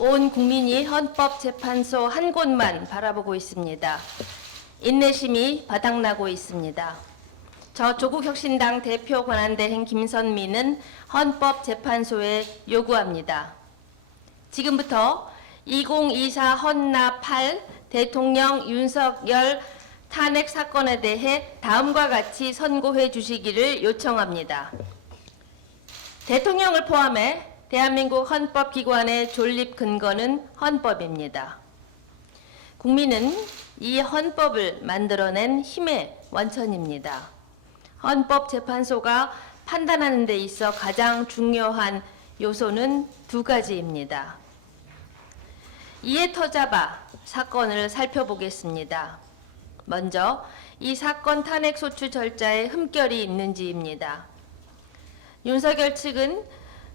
온 국민이 헌법재판소 한 곳만 바라보고 있습니다. 인내심이 바닥나고 있습니다. 저 조국혁신당 대표 권한대행 김선미는 헌법재판소에 요구합니다. 지금부터 2024 헌나 8 대통령 윤석열 탄핵 사건에 대해 다음과 같이 선고해 주시기를 요청합니다. 대통령을 포함해 대한민국 헌법기관의 존립 근거는 헌법입니다. 국민은 이 헌법을 만들어낸 힘의 원천입니다. 헌법재판소가 판단하는 데 있어 가장 중요한 요소는 두 가지입니다. 이에 터잡아 사건을 살펴보겠습니다. 먼저 이 사건 탄핵소추 절차에 흠결이 있는지입니다. 윤석열 측은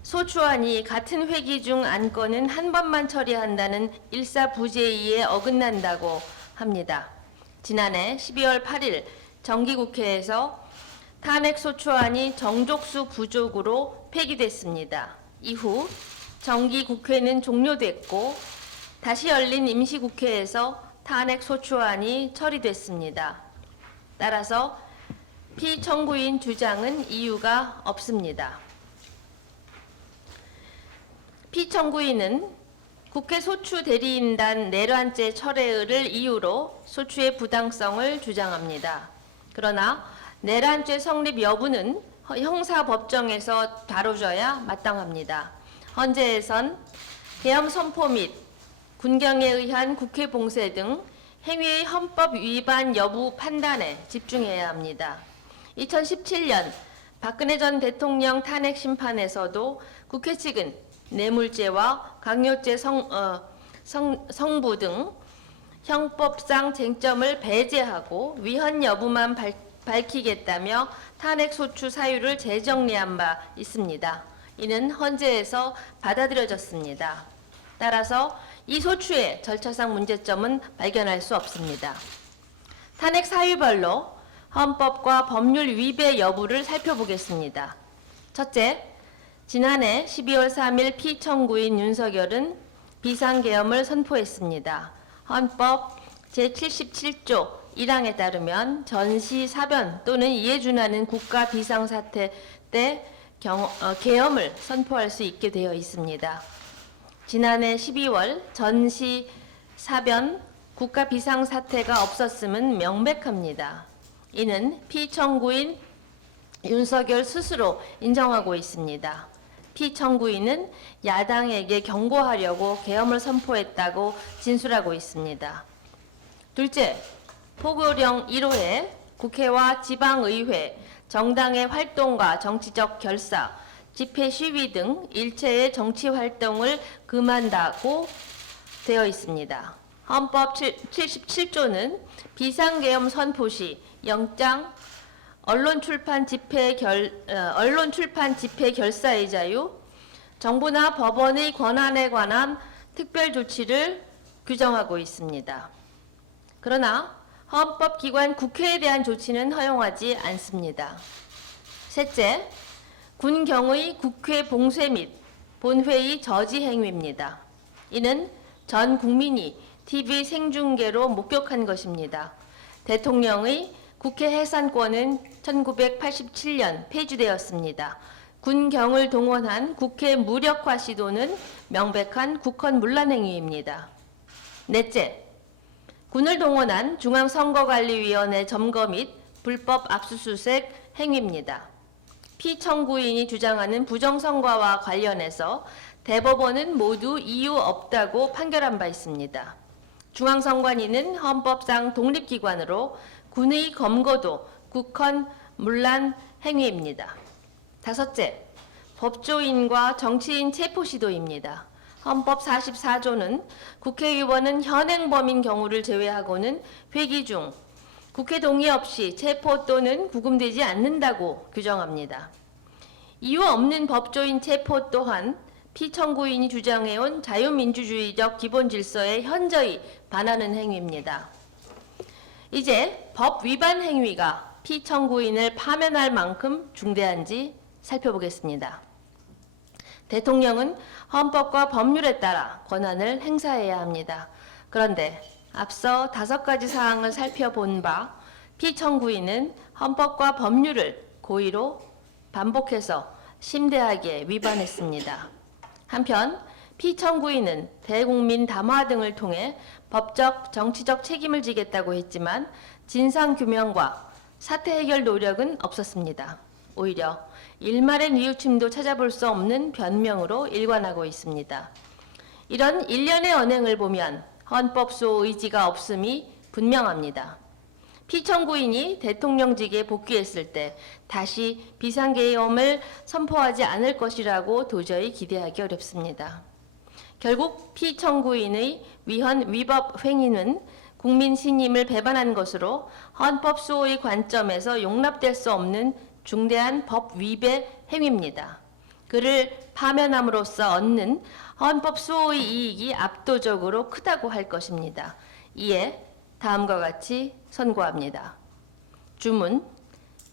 소추안이 같은 회기 중 안건은 한 번만 처리한다는 일사부재의에 어긋난다고 합니다. 지난해 12월 8일 정기국회에서 탄핵소추안이 정족수 부족으로 폐기됐습니다. 이후 정기국회는 종료됐고 다시 열린 임시국회에서 탄핵소추안이 처리됐습니다. 따라서 피청구인 주장은 이유가 없습니다. 피청구인은 국회 소추대리인단 내란죄 철회를 이유로 소추의 부당성을 주장합니다. 그러나 내란죄 성립 여부는 형사법정에서 다뤄져야 마땅합니다. 헌재에선 계엄 선포 및 군경에 의한 국회 봉쇄 등 행위의 헌법 위반 여부 판단에 집중해야 합니다. 2017년 박근혜 전 대통령 탄핵 심판에서도 국회 측은 뇌물죄와 강요죄 성부 등 형법상 쟁점을 배제하고 위헌 여부만 밝히겠다며 탄핵소추 사유를 재정리한 바 있습니다. 이는 헌재에서 받아들여졌습니다. 따라서 이 소추의 절차상 문제점은 발견할 수 없습니다. 탄핵 사유별로 헌법과 법률 위배 여부를 살펴보겠습니다. 첫째, 지난해 12월 3일 피청구인 윤석열은 비상계엄을 선포했습니다. 헌법 제77조 1항에 따르면 전시, 사변 또는 이에 준하는 국가 비상사태 때 계엄을 선포할 수 있게 되어 있습니다. 지난해 12월 전시, 사변, 국가 비상사태가 없었음은 명백합니다. 이는 피청구인 윤석열 스스로 인정하고 있습니다. 피청구인은 야당에게 경고하려고 계엄을 선포했다고 진술하고 있습니다. 둘째, 포고령 1호에 국회와 지방의회, 정당의 활동과 정치적 결사, 집회 시위 등 일체의 정치 활동을 금한다고 되어 있습니다. 헌법 77조는 비상계엄 선포 시 영장, 언론 출판 집회 결사의 자유, 정부나 법원의 권한에 관한 특별 조치를 규정하고 있습니다. 그러나 헌법기관 국회에 대한 조치는 허용하지 않습니다. 셋째, 군경의 국회 봉쇄 및 본회의 저지 행위입니다. 이는 전 국민이 TV 생중계로 목격한 것입니다. 대통령의 국회 해산권은 1987년 폐지되었습니다. 군경을 동원한 국회 무력화 시도는 명백한 국헌 문란 행위입니다. 넷째, 군을 동원한 중앙선거관리위원회 점거 및 불법 압수수색 행위입니다. 피청구인이 주장하는 부정선거와 관련해서 대법원은 모두 이유 없다고 판결한 바 있습니다. 중앙선관위는 헌법상 독립기관으로 군의 검거도 국헌 문란 행위입니다. 다섯째, 법조인과 정치인 체포 시도입니다. 헌법 44조는 국회의원은 현행범인 경우를 제외하고는 회기 중 국회 동의 없이 체포 또는 구금되지 않는다고 규정합니다. 이유 없는 법조인 체포 또한 피청구인이 주장해온 자유민주주의적 기본 질서에 현저히 반하는 행위입니다. 이제 법 위반 행위가 피청구인을 파면할 만큼 중대한지 살펴보겠습니다. 대통령은 헌법과 법률에 따라 권한을 행사해야 합니다. 그런데 앞서 5가지 사항을 살펴본 바 피청구인은 헌법과 법률을 고의로 반복해서 심대하게 위반했습니다. 한편 피청구인은 대국민 담화 등을 통해 법적, 정치적 책임을 지겠다고 했지만 진상규명과 사태 해결 노력은 없었습니다. 오히려 일말의 뉘우침도 찾아볼 수 없는 변명으로 일관하고 있습니다. 이런 일련의 언행을 보면 헌법 수호 의지가 없음이 분명합니다. 피청구인이 대통령직에 복귀했을 때 다시 비상계엄을 선포하지 않을 것이라고 도저히 기대하기 어렵습니다. 결국 피청구인의 위헌 위법 행위는 국민 신임을 배반한 것으로 헌법 수호의 관점에서 용납될 수 없는 중대한 법 위배 행위입니다. 그를 파면함으로써 얻는 헌법 수호의 이익이 압도적으로 크다고 할 것입니다. 이에 다음과 같이 선고합니다. 주문,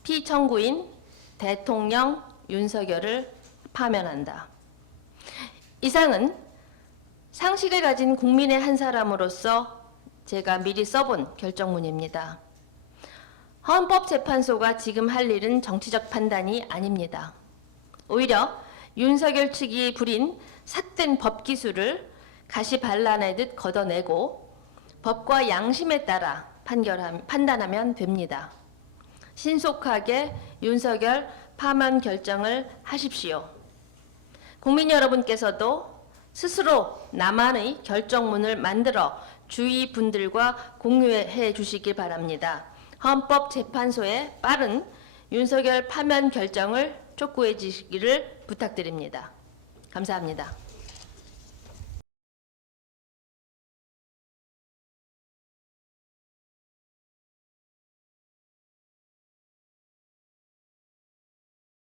피청구인 대통령 윤석열을 파면한다. 이상은 상식을 가진 국민의 한 사람으로서 제가 미리 써본 결정문입니다. 헌법재판소가 지금 할 일은 정치적 판단이 아닙니다. 오히려 윤석열 측이 부린 삿된 법기술을 가시 발라내듯 걷어내고 법과 양심에 따라 판단하면 됩니다. 신속하게 윤석열 파면 결정을 하십시오. 국민 여러분께서도 스스로 나만의 결정문을 만들어 주위 분들과 공유해 주시길 바랍니다. 헌법재판소의 빠른 윤석열 파면 결정을 촉구해 주시기를 부탁드립니다. 감사합니다.